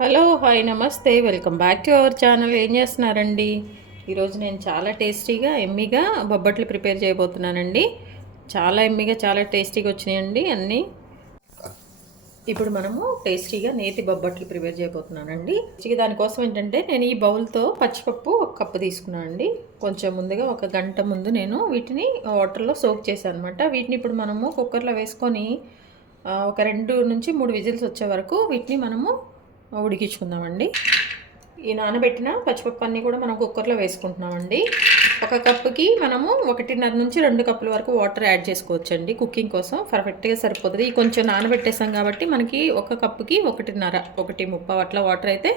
Hello hi నమస్తే welcome back to our channel. ఏం చేస్తున్నారండి? ఈరోజు నేను చాలా టేస్టీగా ఎమ్మీగా బొబ్బట్లు ప్రిపేర్ చేయబోతున్నానండి. చాలా ఎమ్మీగా చాలా టేస్టీగా వచ్చినాయండి అన్నీ. ఇప్పుడు మనము టేస్టీగా నేతి బొబ్బట్లు ప్రిపేర్ చేయబోతున్నానండి. దానికోసం ఏంటంటే నేను ఈ బౌల్తో పచ్చిపప్పు ఒక కప్పు తీసుకున్నానండి. కొంచెం ముందుగా ఒక గంట ముందు నేను వీటిని వాటర్లో సోక్ చేశాను అనమాట. వీటిని ఇప్పుడు మనము కుక్కర్లో వేసుకొని ఒక 2 నుంచి 3 విజిల్స్ వచ్చే వరకు వీటిని మనము ఉడికించుకుందామండి. ఈ నానబెట్టిన పచ్చిపప్పు అన్నీ కూడా మనం కుక్కర్లో వేసుకుంటున్నామండి. ఒక కప్పుకి మనము 1.5 నుంచి 2 కప్పుల వరకు వాటర్ యాడ్ చేసుకోవచ్చండి. కుకింగ్ కోసం పర్ఫెక్ట్గా సరిపోతుంది. కొంచెం నానబెట్టేసాం కాబట్టి మనకి ఒక కప్పుకి 1.5 1.30 అట్లా వాటర్ అయితే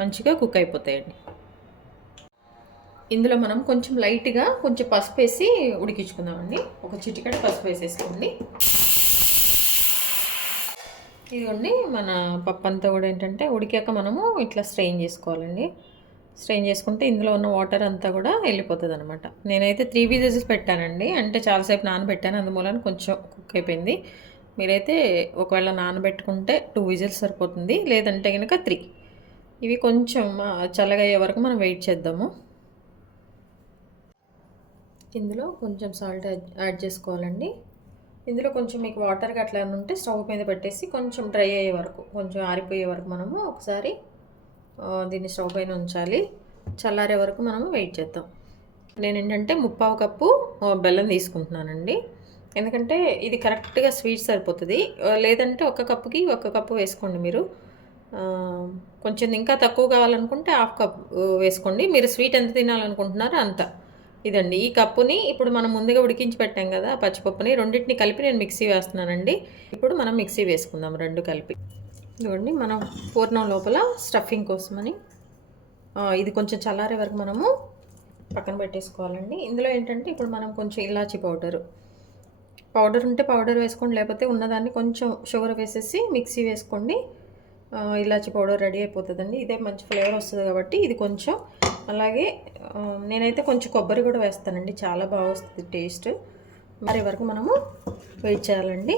మంచిగా కుక్ అయిపోతాయండి. ఇందులో మనం కొంచెం లైట్గా కొంచెం పసుపు వేసి ఉడికించుకుందామండి. ఒక చిటికెడు పసుపు వేసేసుకోండి. ఇదిగోండి మన పప్పు అంతా కూడా ఏంటంటే ఉడికాక మనము ఇట్లా స్ట్రెయిన్ చేసుకోవాలండి. స్ట్రెయిన్ చేసుకుంటే ఇందులో ఉన్న వాటర్ అంతా కూడా వెళ్ళిపోతుంది అనమాట. నేనైతే 3 విజిల్స్ పెట్టానండి. అంటే చాలాసేపు నానబెట్టాను, అందుమూలన కొంచెం కుక్ అయిపోయింది. మీరైతే ఒకవేళ నానబెట్టుకుంటే 2 విజిల్స్ సరిపోతుంది, లేదంటే కనుక 3. ఇవి కొంచెం చల్లగా అయ్యే వరకు మనం వెయిట్ చేద్దాము. ఇందులో కొంచెం సాల్ట్ యాడ్ చేసుకోవాలండి. ఇందులో కొంచెం మీకు వాటర్గా అట్లా ఉంటే స్టవ్ మీద పెట్టేసి కొంచెం డ్రై అయ్యే వరకు, కొంచెం ఆరిపోయే వరకు మనము ఒకసారి దీన్ని స్టవ్ పైన ఉంచాలి. చల్లారే వరకు మనము వెయిట్ చేద్దాం. నేను ఏంటంటే 3/4 కప్పు బెల్లం తీసుకుంటున్నానండి. ఎందుకంటే ఇది కరెక్ట్గా స్వీట్ సరిపోతుంది. లేదంటే ఒక కప్పుకి 1 కప్పు వేసుకోండి మీరు. కొంచెం ఇంకా తక్కువ కావాలనుకుంటే 1/2 కప్ వేసుకోండి. మీరు స్వీట్ ఎంత తినాలనుకుంటున్నారో అంత. ఇదండి ఈ కప్పుని ఇప్పుడు మనం ముందుగా ఉడికించి పెట్టాం కదా పచ్చిపప్పుని, రెండింటిని కలిపి నేను మిక్సీ వేస్తున్నానండి. ఇప్పుడు మనం మిక్సీ వేసుకుందాం 2 కలిపి. ఇదిగోండి మనం పూర్ణం లోపల స్టఫింగ్ కోసమని ఇది కొంచెం చల్లారే వరకు మనము పక్కన పెట్టేసుకోవాలండి. ఇందులో ఏంటంటే ఇప్పుడు మనం కొంచెం ఇలాచీ పౌడర్ ఉంటే పౌడర్ వేసుకోండి, లేకపోతే ఉన్నదాన్ని కొంచెం షుగర్ వేసేసి మిక్సీ వేసుకోండి. ఇలాచీ పౌడర్ రెడీ అయిపోతుందండి. ఇదే మంచి ఫ్లేవర్ వస్తుంది కాబట్టి ఇది కొంచెం. అలాగే నేనైతే కొంచెం కొబ్బరి కూడా వేస్తానండి, చాలా బాగా వస్తుంది టేస్ట్. మరి వరకు మనము వెయిట్ చేయాలండి.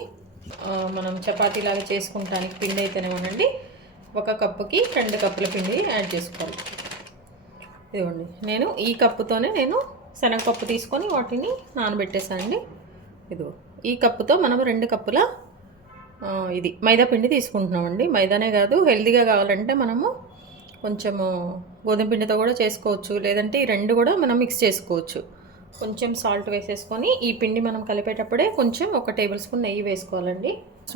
మనం చపాతీలాగా చేసుకుంటానికి పిండి అయితేనేమోనండి 1 కప్పుకి 2 కప్పుల పిండి యాడ్ చేసుకోవాలి. ఇదిగోండి నేను ఈ కప్పుతోనే నేను శనగపప్పు తీసుకొని వాటిని నానబెట్టేసానండి. ఇదిగో ఈ కప్పుతో మనము 2 కప్పుల ఇది మైదా పిండి తీసుకుంటున్నామండి. మైదానే కాదు, హెల్తీగా కావాలంటే మనము కొంచెము గోధుమ పిండితో కూడా చేసుకోవచ్చు, లేదంటే ఈ 2 కూడా మనం మిక్స్ చేసుకోవచ్చు. కొంచెం సాల్ట్ వేసేసుకొని ఈ పిండి మనం కలిపేటప్పుడే కొంచెం 1 టేబుల్ స్పూన్ నెయ్యి వేసుకోవాలండి.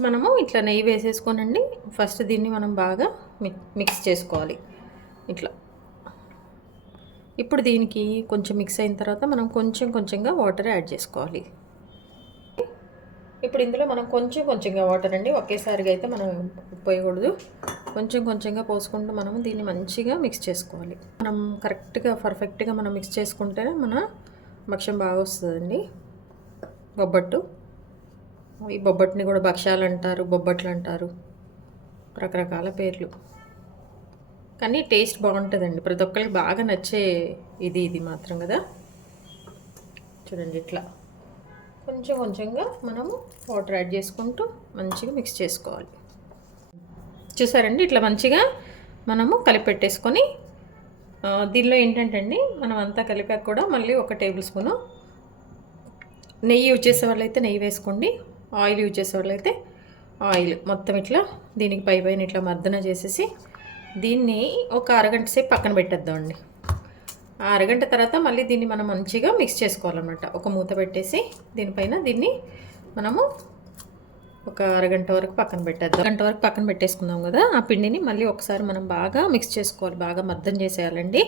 మనము ఇట్లా నెయ్యి వేసేసుకోనండి. ఫస్ట్ దీన్ని మనం బాగా మిక్స్ చేసుకోవాలి ఇట్లా. ఇప్పుడు దీనికి కొంచెం మిక్స్ అయిన తర్వాత మనం కొంచెంగా వాటర్ యాడ్ చేసుకోవాలి. ఇప్పుడు ఇందులో మనం కొంచెంగా వాటర్ అండి, ఒకేసారిగా అయితే మనం పోయకూడదు. కొంచెంగా పోసుకుంటూ మనం దీన్ని మంచిగా మిక్స్ చేసుకోవాలి. మనం కరెక్ట్గా పర్ఫెక్ట్గా మనం మిక్స్ చేసుకుంటేనే మన భక్ష్యం బాగా వస్తుందండి. బొబ్బట్టు, ఈ బొబ్బట్టుని కూడా భక్ష్యాలు అంటారు, బొబ్బట్లు అంటారు, రకరకాల పేర్లు. కానీ టేస్ట్ బాగుంటుందండి. ప్రతి ఒక్కరికి బాగా నచ్చే ఇది మాత్రం కదా. చూడండి ఇట్లా కొంచెంగా మనము వాటర్ యాడ్ చేసుకుంటూ మంచిగా మిక్స్ చేసుకోవాలి. చూసారండి ఇట్లా మంచిగా మనము కలిపెట్టేసుకొని దీనిలో ఏంటంటే అండి మనం అంతా కలిపాక కూడా మళ్ళీ 1 టేబుల్ స్పూను నెయ్యి యూజ్ చేసే వాళ్ళైతే నెయ్యి వేసుకోండి, ఆయిల్ యూజ్ చేసే వాళ్ళైతే ఆయిల్. మొత్తం ఇట్లా దీనికి పైన ఇట్లా మర్దన చేసేసి దీన్ని ఒక అరగంట సేపు పక్కన పెట్టేద్దామండి. ఆ అరగంట తర్వాత మళ్ళీ దీన్ని మనం మంచిగా మిక్స్ చేసుకోవాలన్నమాట. ఒక మూత పెట్టేసి దీనిపైన దీన్ని మనము ఒక అరగంట వరకు పక్కన పెట్టేద్దాం. గంట వరకు పక్కన పెట్టేసుకుందాం కదా. ఆ పిండిని మళ్ళీ ఒకసారి మనం బాగా మిక్స్ చేసుకోవాలి, బాగా మర్దన చేసేయాలండి.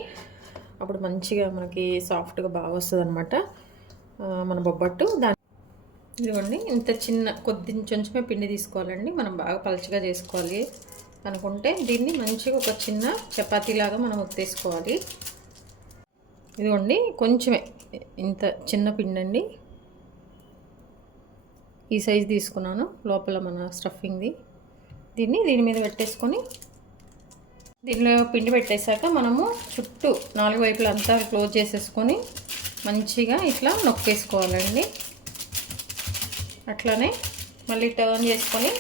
అప్పుడు మంచిగా మనకి సాఫ్ట్గా బాగా వస్తుంది అనమాట మన బొబ్బట్టు. ఇదిగోండి ఇంత కొంచెమే పిండి తీసుకోవాలండి. మనం బాగా పలచగా చేసుకోవాలి అనుకుంటే దీన్ని మంచిగా ఒక చిన్న చపాతీలాగా మనం ఒత్తేసుకోవాలి. ఇదిగోండి కొంచెమే ఇంత చిన్న పిండి అండి, ఈ సైజు తీసుకున్నాను. లోపల మన స్టఫింగ్ది దీని మీద పెట్టేసుకొని దీనిలో పిండి పెట్టేశాక మనము చుట్టూ 4 వైపులు అంతా క్లోజ్ చేసేసుకొని మంచిగా ఇట్లా నొక్కేసుకోవాలండి. అట్లానే మళ్ళీ టర్న్ చేసుకొని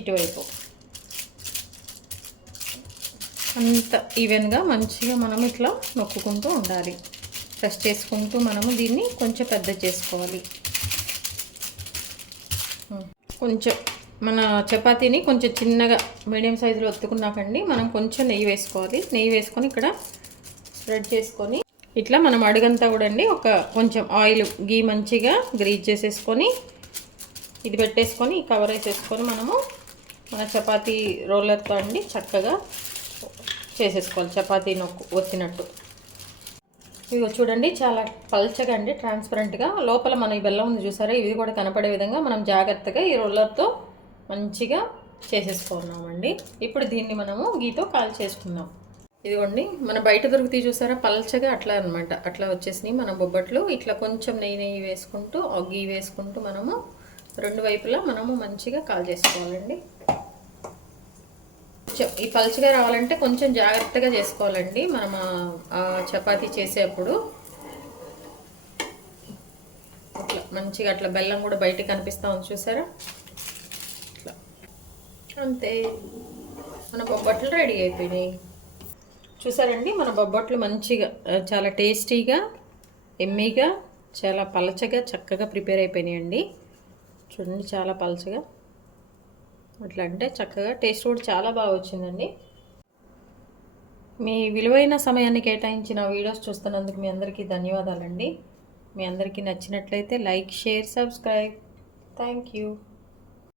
ఇటువైపు అంత ఈవెన్గా మంచిగా మనం ఇట్లా నొక్కుకుంటూ ఉండాలి. ప్రెస్ చేసుకుంటూ మనము దీన్ని కొంచెం పెద్ద చేసుకోవాలి. కొంచెం మన చపాతీని కొంచెం చిన్నగా మీడియం సైజులో ఒత్తుకున్నాకండి మనం కొంచెం నెయ్యి వేసుకోవాలి. నెయ్యి వేసుకొని ఇక్కడ స్ప్రెడ్ చేసుకొని ఇట్లా మనం అడుగంతా కూడా అండి ఒక కొంచెం ఆయిల్ గీ మంచిగా గ్రీజ్ చేసేసుకొని ఇది పెట్టేసుకొని కవర్ వేసేసుకొని మనము మన చపాతీ రోలర్తో అండి చక్కగా చేసేసుకోవాలి. చపాతీ ఒత్తినట్టు. ఇదిగో చూడండి చాలా పల్చగా అండి ట్రాన్స్పరెంట్గా లోపల మన ఈ బెల్లం ఉంది చూసారా, ఇది కూడా కనపడే విధంగా మనం జాగ్రత్తగా ఈ రోలర్తో మంచిగా చేసేసుకున్నామండి. ఇప్పుడు దీన్ని మనము గీతో కాల్ చేసుకుందాం. ఇదిగోండి మన బయట దొరుకుతాయి చూసారా పల్చగా, అట్లా అనమాట. అట్లా వచ్చేసినాయి మన బొబ్బట్లు. ఇట్లా కొంచెం నెయ్యి వేసుకుంటూ గీ వేసుకుంటూ మనము రెండు వైపులా మనము మంచిగా కాల్ చేసుకోవాలండి. ఈ పల్చగా రావాలంటే కొంచెం జాగ్రత్తగా చేసుకోవాలండి మనం చపాతీ చేసేప్పుడు. అట్లా మంచిగా అట్లా బెల్లం కూడా బయటికి కనిపిస్తూ ఉంది చూసారా, అట్లా. అంతే మన బొబ్బట్లు రెడీ అయిపోయినాయి. చూసారండి మన బొబ్బట్లు మంచిగా చాలా టేస్టీగా ఎమ్మీగా చాలా పలచగా చక్కగా ప్రిపేర్ అయిపోయినాయండి. చూడండి చాలా పలచగా అట్లా అంటే చక్కగా టేస్ట్ కూడా చాలా బాగా వచ్చిందండి. మీ విలువైన సమయాన్ని కేటాయించిన వీడియోస్ చూస్తున్నందుకు మీ అందరికీ ధన్యవాదాలండి. మీ అందరికీ నచ్చినట్లయితే like, share, subscribe. Thank you.